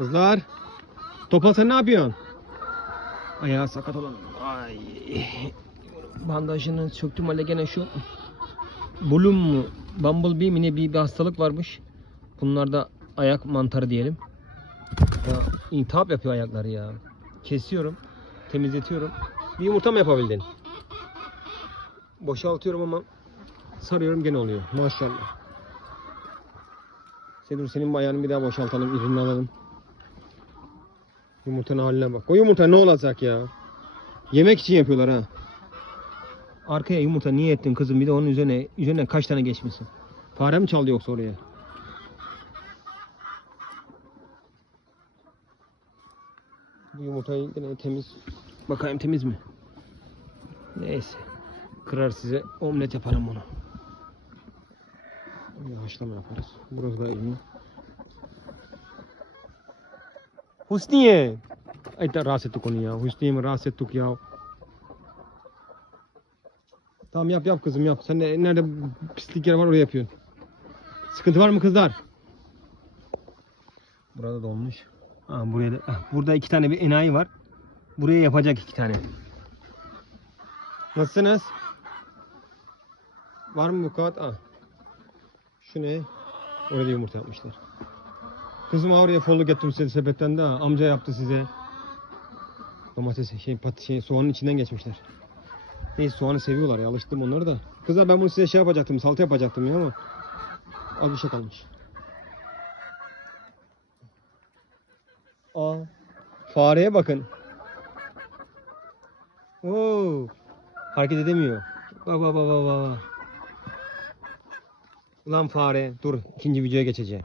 Kızlar. Topal sen ne yapıyorsun? Ayağı sakat olan. Ay. Bandajını söktüm hala gene şu. Bulum mu? Bumblebee mi ne bir, bir hastalık varmış. Bunlarda ayak mantarı diyelim. Ya, intihap yapıyor ayakları ya. Kesiyorum. Temizletiyorum. Bir yumurta mı yapabildin? Boşaltıyorum ama sarıyorum gene oluyor. Maşallah. Sedur senin ayağını bir daha boşaltalım. ürünü alalım. Yumurtanın haline bak. O yumurta ne olacak ya? Yemek için yapıyorlar ha. Arkaya yumurta niye ettin kızım? Bir de onun üzerine üzerine kaç tane geçmişsin? Fare mi çaldı yoksa oraya? Bu yumurtayı yine temiz. Bakayım temiz mi? Neyse. Kırar size omlet yaparım bunu. Haşlama yaparız. Burası da iyi. Husniye. Ay da rahatsız ettik onu ya. Hüsniye mi rahatsız ettik ya. Tamam yap yap kızım yap. Sen de nerede pislik yer var oraya yapıyorsun. Sıkıntı var mı kızlar? Burada dolmuş. Ha, buraya da, burada iki tane bir enayi var. Buraya yapacak iki tane. Nasılsınız? Var mı bu kağıt? Ah. Şu ne? Orada yumurta yapmışlar. Kızım oraya ettim size sepetten de amca yaptı size. Domates şey pat şey soğanın içinden geçmişler. Neyse soğanı seviyorlar ya alıştım onları da. Kızlar ben bunu size şey yapacaktım salata yapacaktım ya ama az bir şey kalmış. Aa fareye bakın. Oo hareket edemiyor. Bak bak bak bak bak. Ulan fare dur ikinci videoya geçeceğim.